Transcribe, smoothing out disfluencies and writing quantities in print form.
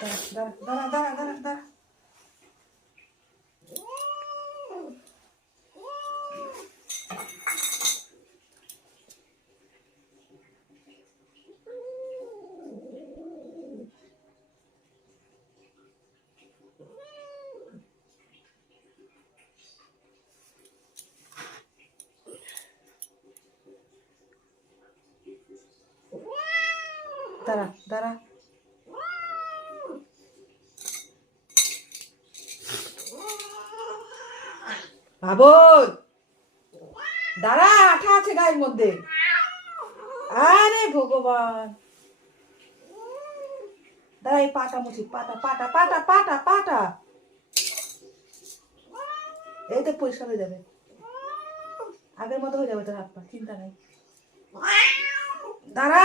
দাঁড়া দাঁড়া দাঁড়া দাঁড়া দাঁড়া দাঁড়া দাঁড়া বাবুল দাঁড়া, আঠা আছে গায়ের মধ্যে। আরে ভগবান, দাঁড়া এই পাটা মুছি, পাটা পাটা পাটা পাটা পাটা, এই তো পরিষ্কার হয়ে যাবে, আগের মতো হয়ে যাবে তোর হাত পা, চিন্তা নেই। দাঁড়া।